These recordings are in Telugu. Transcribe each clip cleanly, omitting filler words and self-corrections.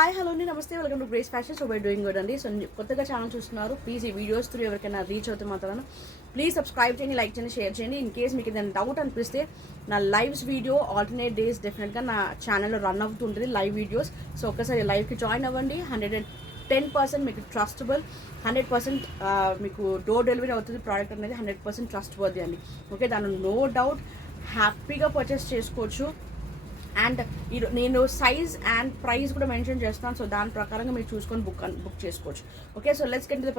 హాయ్ హలో అండి, నమస్తే, welcome to grace fashion. So by doing good అండి. సో కొత్తగా ఛానల్ చూస్తున్నారు, ప్లీజ్ ఈ వీడియోస్ త్రూ ఎవరికైనా రీచ్ అవుతే మాత్రం ప్లీజ్ సబ్స్క్రైబ్ చేయండి, లైక్ చేయండి, షేర్ చేయండి. ఇన్ కేస్ మీకు ఏదైనా డౌట్ అనిపిస్తే నా లైవ్స్ వీడియో ఆల్టర్నేట్ డేస్ డెఫినెట్గా నా ఛానల్లో రన్ అవుతుంటుంది లైవ్ వీడియోస్. సో ఒక్కసారి లైవ్కి జాయిన్ అవ్వండి. 110% మీకు ట్రస్టబుల్, 100% మీకు డోర్ డెలివరీ అవుతుంది. ప్రోడక్ట్ అనేది 100% ట్రస్ట్ వర్ది అండి. ఓకే, దాని నో డౌట్ హ్యాపీగా పర్చేస్ చేసుకోవచ్చు. అండ్ నేను సైజ్ అండ్ ప్రైస్ కూడా మెన్షన్ చేస్తాను. సో దాని ప్రకారంగా మీరు చూసుకొని బుక్ చేసుకోవచ్చు. Okay, so let's get to the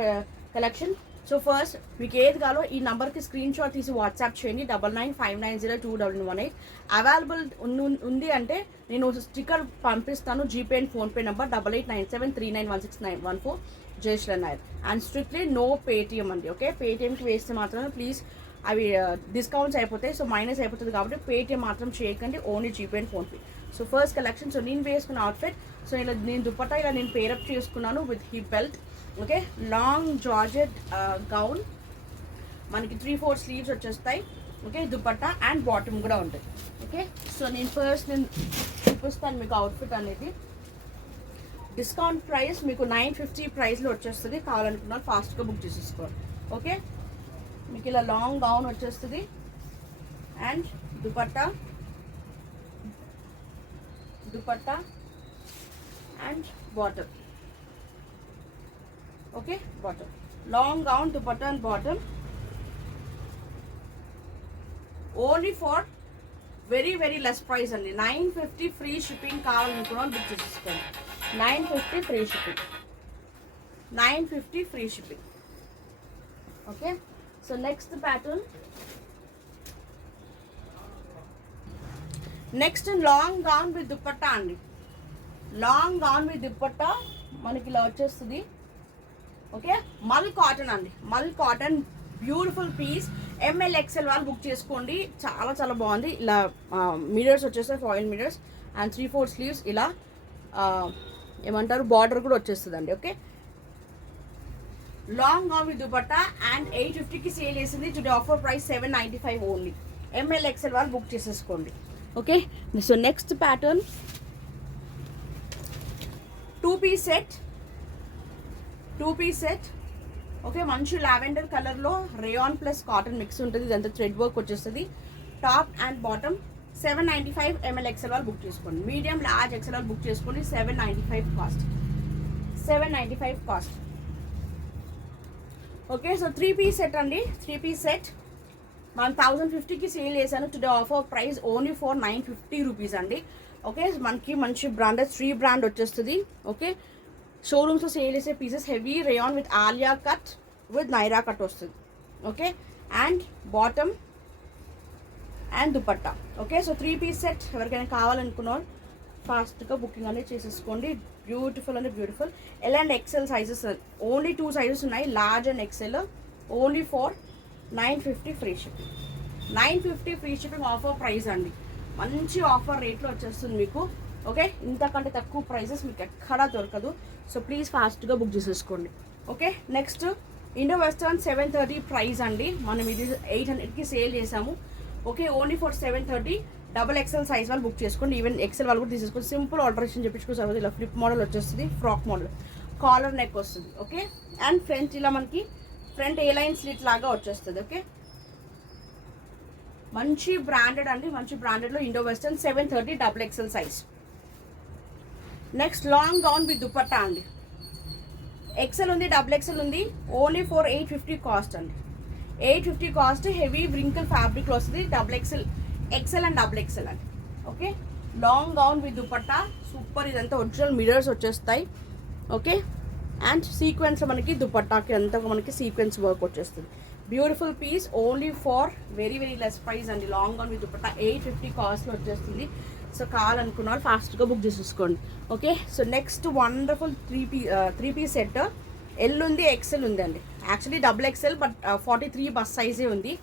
collection. So first మీకు ఏది కావాలో ఈ నెంబర్కి స్క్రీన్ షాట్ తీసి వాట్సాప్ చేయండి. 9959902118 అవైలబుల్ ఉంది అంటే నేను స్టిక్కర్ పంపిస్తాను. GPay and PhonePe number 8897391614 Jayashree Nair. And strictly no Paytm అండి. ఓకే, పేటిఎంకి వేస్తే మాత్రం ప్లీజ్ అవి డిస్కౌంట్స్ అయిపోతాయి. సో మైనస్ అయిపోతుంది కాబట్టి పేటిఎం మాత్రం చేయకండి, only GPay and PhonePe. So first collection. So నేను వేసుకున్న అవుట్ఫిట్, సో ఇలా నేను దుపట్టా ఇలా నేను పేరప్ చేసుకున్నాను with hip belt. Okay, long georgette gown, మనకి 3/4 స్లీవ్స్ వచ్చేస్తాయి. ఓకే, దుపట్టా అండ్ బాటమ్ కూడా ఉంటుంది. ఓకే, సో నేను చూపిస్తాను మీకు అవుట్ఫిట్ అనేది. డిస్కౌంట్ ప్రైస్ మీకు 950 ప్రైస్లో వచ్చేస్తుంది. కావాలనుకున్నారు ఫాస్ట్గా బుక్ చేసేసుకోవాలి. ఓకే, మీకు ఇలా లాంగ్ గౌన్ వచ్చేస్తుంది and dupatta and bottom. Okay, bottom, long gown, dupatta and bottom. Only for very very less price అండి. 950 ఫ్రీ షిప్పింగ్. కావాలనుకున్నాను బుక్ చేసేసుకోండి. 950 free shipping, 950 free shipping. Okay, so next pattern. Next long gown with dupatta అండి. లాంగ్ గౌన్ విత్ దుపట్టా మనకి ఇలా వచ్చేస్తుంది. ఓకే, మల్ కాటన్ అండి, mul cotton, beautiful piece. ML XL వాళ్ళు బుక్ చేసుకోండి. చాలా చాలా బాగుంది. ఇలా మిరర్స్ వచ్చేస్తాయి, ఫాయిల్ మిరర్స్ అండ్ 3/4 స్లీవ్స్. ఇలా ఏమంటారు, బార్డర్ కూడా వచ్చేస్తుంది అండి. Okay, long gown with dupatta and 850కి సేల్ చేసింది. Today offer price 795 only. ML XL వాళ్ళు బుక్ చేసేసుకోండి. Okay, so next pattern 2-piece set. Okay, మంచి లావెండర్ కలర్లో రేయాన్ ప్లస్ కాటన్ మిక్స్ ఉంటుంది. ఇదంతా థ్రెడ్ వర్క్ వచ్చేస్తుంది. Top and bottom 795. ML XL వాళ్ళు బుక్ చేసుకోండి. మీడియం లార్జ్ XL వాళ్ళు బుక్ చేసుకోండి. 795 cost, 795 cost. Okay, so 3-piece set అండి. 3-piece సెట్ మనం 1050కి సేల్ చేశాను. Today offer price only for 950 rupees అండి. ఓకే, మనకి మంచి బ్రాండెడ్ 3 బ్రాండ్ వచ్చేస్తుంది. ఓకే, షోరూమ్స్లో సేల్ చేసే pieces heavy rayon with Alia cut with Naira cut వస్తుంది. Okay, and bottom and dupatta. Okay, so 3-piece set ఎవరికైనా కావాలనుకున్నారు ఫాస్ట్గా బుకింగ్ అనేది చేసేసుకోండి. బ్యూటిఫుల్ అంటే beautiful. L and XL sizes, only 2 sizes ఉన్నాయి, large and XL. Only for 950 free shipping, 950 free shipping. Offer price అండి, మంచి ఆఫర్ రేట్లో వచ్చేస్తుంది మీకు. ఓకే, ఇంతకంటే తక్కువ ప్రైసెస్ మీకు ఎక్కడా దొరకదు. సో ప్లీజ్ ఫాస్ట్గా బుక్ చేసేసుకోండి. Okay, next Indo western 730 price అండి. మనం ఇది 800కి సేల్ చేసాము. Okay, only for 730. XXL size వాళ్ళు బుక్ చేసుకోండి. ఈవెన్ XL వాళ్ళు కూడా తీసేసుకోండి. సింపుల్ ఆల్టరేషన్ చెప్పించుకోవచ్చు. ఇలా ఫ్లిప్ మోడల్ వచ్చేస్తుంది, ఫ్రాక్ మోడల్, కాలర్ నెక్ వస్తుంది. ఓకే, అండ్ ఫ్రంట్ ఇలా మనకి ఫ్రంట్ ఏ లైన్ స్లిట్ లాగా వచ్చేస్తుంది. ఓకే, మంచి బ్రాండెడ్ అండి, మంచి బ్రాండెడ్లో Indo western 730 XXL size. Next long gown with dupatta అండి. XL ఉంది, XXL ఉంది. ఓన్లీ ఫర్ 850 కాస్ట్ అండి. 850 కాస్ట్. హెవీ వ్రింకిల్ ఫ్యాబ్రిక్లో వస్తుంది. XL అండ్ XXL అండి. Okay, long gown with dupatta super. ఇదంతా ఒరిజినల్ మిరర్స్ వచ్చేస్తాయి. ఓకే, అండ్ సీక్వెన్స్ మనకి దుపట్టాకి అంతా మనకి సీక్వెన్స్ వర్క్ వచ్చేస్తుంది. Beautiful piece. Only for very very less price అండి. లాంగ్ గౌన్ విత్ దుపట్టా 850 కాస్ట్లో వచ్చేస్తుంది. సో కావాలనుకున్నారు ఫాస్ట్గా బుక్ చేసేసుకోండి. Okay, so next wonderful 3-piece set. L ఉంది, XL ఉంది అండి. యాక్చువల్లీ XXL బట్ 43 బస్ సైజే ఉంది.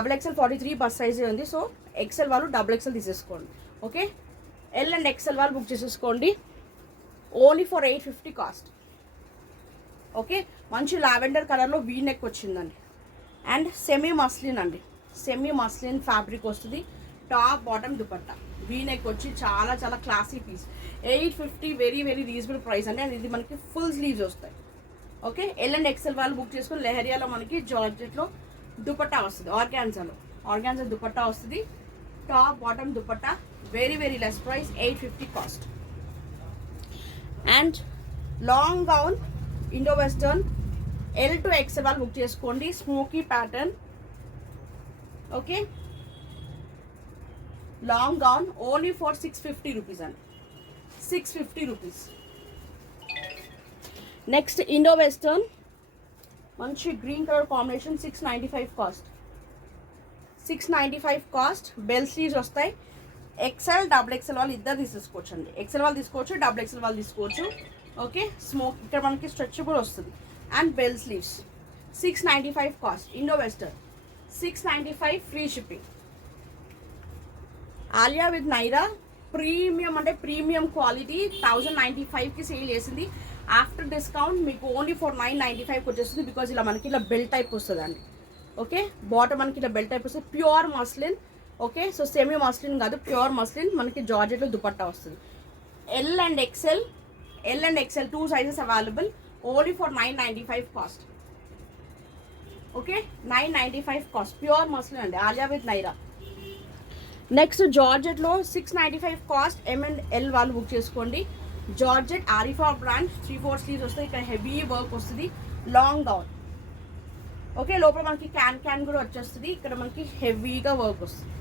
XXL 43 బస్ సైజే ఉంది. సో XL వాళ్ళు XXL తీసేసుకోండి. ఓకే, L and XL వాళ్ళు బుక్ చేసేసుకోండి. Only for 850 cost. ఓకే, మంచి లావెండర్ కలర్లో వీ నెక్ వచ్చిందండి. అండ్ సెమీ మస్లిన్ అండి, సెమీ మస్లిన్ ఫ్యాబ్రిక్ వస్తుంది. Top bottom dupatta, V neck వచ్చి చాలా చాలా classy piece. 850 very very reasonable price అండి. అండ్ ఇది మనకి ఫుల్ స్లీవ్స్ వస్తాయి. ఓకే, ఎల్ అండ్ ఎక్సెల్ వాళ్ళు బుక్ చేసుకుని లెహరియాలో మనకి జార్జెట్లో దుపట్టా వస్తుంది, ఆర్గాన్జా దుపట్టా వస్తుంది. Top bottom dupatta very very less price, 850 cost. And long gown Indo western L to XL వాళ్ళు బుక్ చేసుకోండి, smoky pattern. Okay, long gown only for 650 rupees అండి, 650 రూపీస్. నెక్స్ట్ ఇండో వెస్టర్న్ మంచి green colour combination, 695 cost, 695 cost. Bell sleeves వస్తాయి. ఎక్సెల్ డబుల్ ఎక్సెల్ వాళ్ళు ఇద్దరు తీసుకోవచ్చు అండి. ఎక్సెల్ వాళ్ళు తీసుకోవచ్చు, డబుల్ ఎక్సెల్ వాళ్ళు తీసుకోవచ్చు. ఓకే, స్మోక్ ఇక్కడ మనకి స్ట్రెచబుల్ వస్తుంది. And bell sleeves 695 cost. Indo western 695 free shipping. Alia with Naira premium అంటే ప్రీమియం క్వాలిటీ 1095కి సేల్ చేసింది. ఆఫ్టర్ డిస్కౌంట్ మీకు ఓన్లీ ఫర్ 995కి వచ్చేస్తుంది. బికాజ్ ఇలా మనకి ఇలా బెల్ట్ టైప్ వస్తుంది అండి. ఓకే, బాటమ్ మనకి ఇలా బెల్ట్ టైప్ వస్తుంది, pure muslin. Okay, so semi muslin కాదు, ప్యూర్ మస్లిన్. మనకి జార్జెట్లో దుపట్టా వస్తుంది. L and XL 2 sizes available, only for 995 cost. Okay, 995 cost, pure muslin అండి, ఆలియా విత్ నైరా. నెక్స్ట్ జార్జెట్లో 695 కాస్ట్. M&L వాళ్ళు బుక్ చేసుకోండి. జార్జెట్ ఆరిఫా బ్రాండ్, 3/4 స్లీవ్స్ వస్తాయి. ఇక్కడ హెవీ వర్క్ వస్తుంది, లాంగ్ గౌన్. ఓకే, లోపల మనకి క్యాన్ కూడా వచ్చేస్తుంది. ఇక్కడ మనకి హెవీగా వర్క్ వస్తుంది,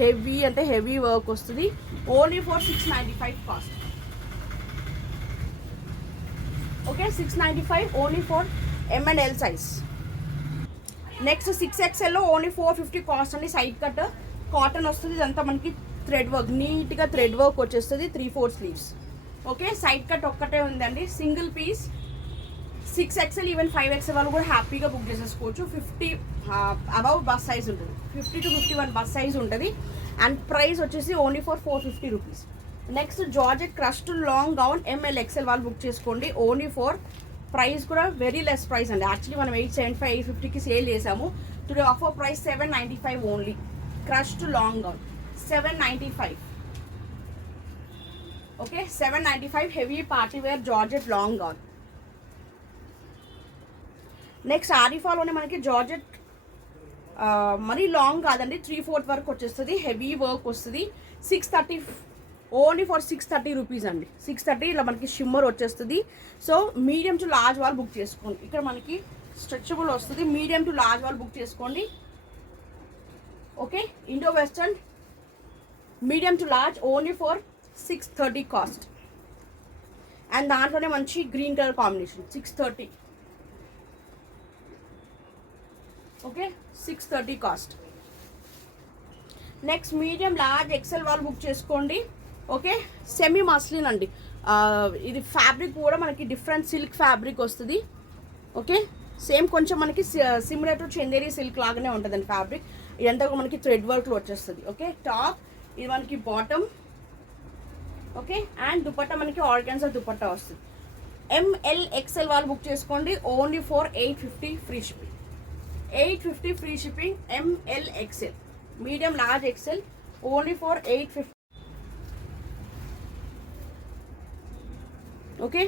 హెవీ అంటే హెవీ వర్క్ వస్తుంది. Only for 695 cost. Okay, 695 only for M&L size. Next 6XL only 450 cost అండి. సైడ్ కట్ కాటన్ వస్తుంది. ఇదంతా మనకి థ్రెడ్ వర్క్, నీట్గా థ్రెడ్ వర్క్ వచ్చేస్తుంది. 3/4 స్లీవ్స్. ఓకే, సైడ్ కట్ ఒక్కటే ఉందండి, single piece. 6XL even 5XL వాళ్ళు కూడా హ్యాపీగా బుక్ చేసేసుకోవచ్చు. 50 అబౌవ్ బస్ సైజ్ ఉంటుంది, 50 to 51 బస్ సైజ్ ఉంటుంది. అండ్ ప్రైస్ వచ్చేసి only for 450 rupees. Next georgette crushed long gown ML XL వాళ్ళు బుక్ చేసుకోండి, ఓన్లీ ఫర్ ప్రైస్ కూడా వెరీ లెస్ ప్రైస్ అండి. యాక్చువల్లీ మనం 875 850కి సేల్ చేసాము. Today offer price 795 only. Crushed long gown 795. Okay, 795 heavy party wear georgette long gown. Next ఆరిఫాలోనే మనకి జార్జెట్ మరీ లాంగ్ కాదండి, 3/4 వరకు వచ్చేస్తుంది, హెవీ వర్క్ వస్తుంది. 630 ఓన్లీ ఫర్ 630 రూపీస్ అండి. 630 ఇలా మనకి షిమ్మర్ వచ్చేస్తుంది. సో మీడియం టు లార్జ్ వాళ్ళు బుక్ చేసుకోండి. ఇక్కడ మనకి స్ట్రెచబుల్ వస్తుంది, మీడియం టు లార్జ్ వాళ్ళు బుక్ చేసుకోండి. Okay, Indo western medium to large only for 630 cost. And దాంట్లోనే మంచి green colour combination 630. Okay, 630 cost. Next medium large XL వాళ్ళు బుక్ చేసుకోండి. ఓకే, సెమీ మస్లిన్ అండి. ఇది ఫ్యాబ్రిక్ కూడా మనకి డిఫరెంట్ సిల్క్ ఫ్యాబ్రిక్ వస్తుంది. ఓకే, సేమ్ కొంచెం మనకి సిమిలర్ టు చందేరి సిల్క్ లాగానే ఉంటుందండి ఫ్యాబ్రిక్. ఇదంతా మనకి థ్రెడ్ వర్క్లో వచ్చేస్తుంది. ఓకే, టాప్ ఇది మనకి బాటమ్. ఓకే, అండ్ దుపట్టా మనకి ఆర్గాన్జా దుపట్టా వస్తుంది. ML XL వాళ్ళు బుక్ చేసుకోండి, only for 850 free shipping. 850 free shipping. ML XL medium large XL only for 850. Okay,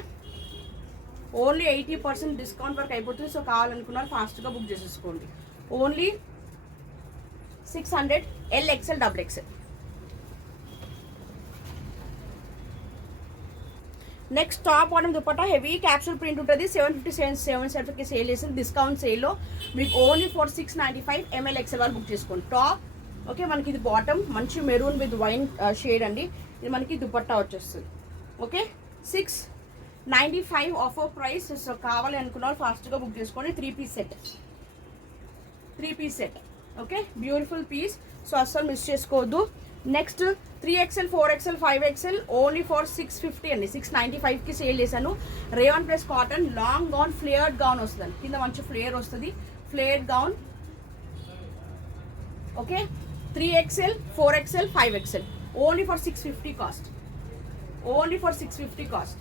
only 80% discount వరకు అయిపోతుంది. సో కావాలనుకున్నారు ఫాస్ట్గా బుక్ చేసేసుకోండి. Only 600 LXL XXL. Next top bottom dupatta heavy capsule print ఉంటుంది. 750 సేల్ చేసింది. డిస్కౌంట్ సేల్లో మీకు ఓన్లీ ఫర్ 695 ML XL వాళ్ళు బుక్ చేసుకోండి. టాప్. ఓకే, మనకి ఇది బాటమ్ మంచి మెరూన్ విత్ వైన్ షేడ్ అండి. ఇది మనకి దుపట్టా వచ్చేస్తుంది. Okay, 695 offer price. సో కావాలి అనుకున్నారు ఫాస్ట్గా బుక్ చేసుకోండి. 3-piece set. Okay, beautiful piece. So అస్సలు మిస్ చేసుకోవద్దు. Next 3XL 4XL 5XL only for 650 అండి. 695కి సేల్ చేశాను. Rayon plus cotton long gown flared gown వస్తుందండి. కింద మంచి ఫ్లేయర్ వస్తుంది, flared gown. Okay, 3XL 4XL 5XL only for 650 cost. Only for 650 cost.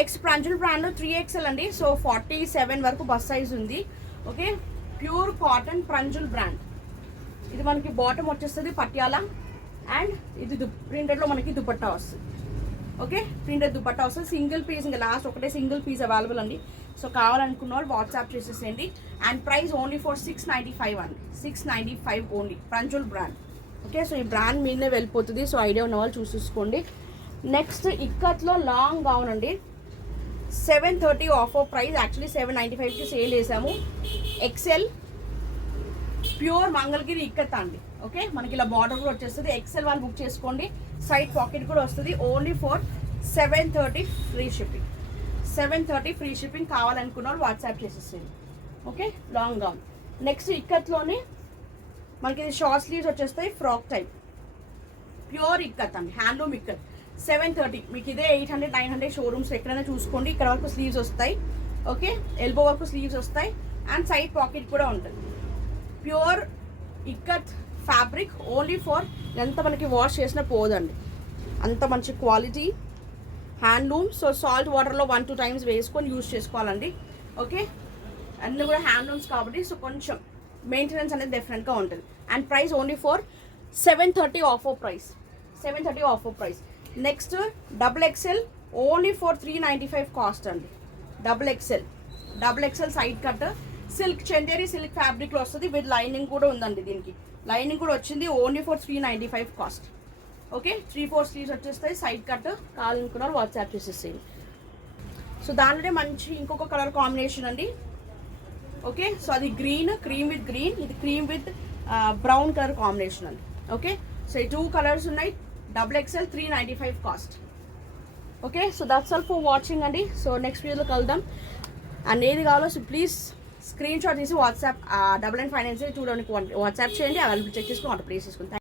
Next Pranjul బ్రాండ్లో 3XL అండి. సో 47 వరకు బస్ సైజ్ ఉంది. Okay, pure cotton Pranjul brand. ఇది మనకి బాటమ్ వచ్చేస్తుంది పట్యాల అండ్ ఇది ప్రింటెడ్లో మనకి దుపట్టా వస్తుంది. ఓకే, ప్రింటెడ్ దుపట్టా వస్తుంది. సింగిల్ పీస్, ఇంకా లాస్ట్ ఒకటే సింగిల్ పీస్ అవైలబుల్ అండి. సో కావాలనుకున్న వాళ్ళు వాట్సాప్ చేసేసేయండి. అండ్ ప్రైస్ ఓన్లీ ఫర్ 695 అండి, 695 ఓన్లీ, పంచుల్ బ్రాండ్. ఓకే, సో ఈ బ్రాండ్ మీదనే వెళ్ళిపోతుంది. సో ఐడియా ఉన్న వాళ్ళు చూసుకోండి. నెక్స్ట్ ఇక్కత్లో లాంగ్ గౌన్ అండి, 730 ఆఫర్ ప్రైస్. యాక్చువల్లీ 795కి సేల్ చేసాము. ఎక్సెల్ ప్యూర్ మంగళగిరి ఇక్కత్ అండి. ఓకే, మనకి ఇలా బార్డర్ కూడా వచ్చేస్తుంది. ఎక్సెల్ వాళ్ళు బుక్ చేసుకోండి. సైడ్ పాకెట్ కూడా వస్తుంది. Only for 730 free shipping. 730 free shipping. కావాలనుకున్న వాళ్ళు వాట్సాప్ చేసేసేయండి. Okay, long gown. నెక్స్ట్ ఇక్కత్లోనే మనకి ఇది షార్ట్ స్లీవ్స్ వచ్చేస్తాయి, ఫ్రాక్ టైప్, ప్యూర్ ఇక్కత్ అండి, హ్యాండ్లూమ్ ఇక్కత్. 730. మీకు ఇదే 800 900 షోరూమ్స్ ఎక్కడైనా చూసుకోండి. ఇక్కడ వరకు స్లీవ్స్ వస్తాయి. ఓకే, ఎల్బో వరకు స్లీవ్స్ వస్తాయి. అండ్ సైడ్ పాకెట్ కూడా ఉంటుంది. Pure ikat fabric. Only for ఎంత మనకి వాష్ చేసినా పోదండి, అంత మంచి క్వాలిటీ హ్యాండ్లూమ్. సో సాల్ట్ వాటర్లో 1-2 టైమ్స్ వేసుకొని యూజ్ చేసుకోవాలండి. ఓకే, అన్నీ కూడా హ్యాండ్లూమ్స్ కాబట్టి సో కొంచెం మెయింటెనెన్స్ అనేది డెఫినెట్గా ఉంటుంది. And price only for 730 offer price. 730 offer price. Next double XL only for 395 cost అండి. Double XL side cut silk, Chanderi silk ఫ్యాబ్రిక్లో వస్తుంది. విత్ లైనింగ్ కూడా ఉందండి, దీనికి లైనింగ్ కూడా వచ్చింది. Only for 395 cost. Okay, 3-4 sleeves వచ్చేస్తాయి. Side cut. కావాలనుకున్న వాట్సాప్ చేసేసేయండి. సో దాంట్లోనే మంచి ఇంకొక కలర్ కాంబినేషన్ అండి. ఓకే, సో అది గ్రీన్, క్రీమ్ విత్ గ్రీన్. ఇది cream with brown colour combination అండి. ఓకే, సో ఈ 2 కలర్స్ ఉన్నాయి. Double XL 395 cost. Okay, so that's all for watching అండి. సో నెక్స్ట్ వీడియోలో కలుద్దాం. అండ్ ఏది కావాలో సో ప్లీజ్ స్క్రీన్ షాట్ తీసి వాట్సాప్ 99 ఫైనాన్స్ చూడడానికి వాట్సాప్ చేయండి. అవైలబుల్ చెక్ చేసుకుని ఆర్డర్ ప్లేస్ చేసుకుంటాను.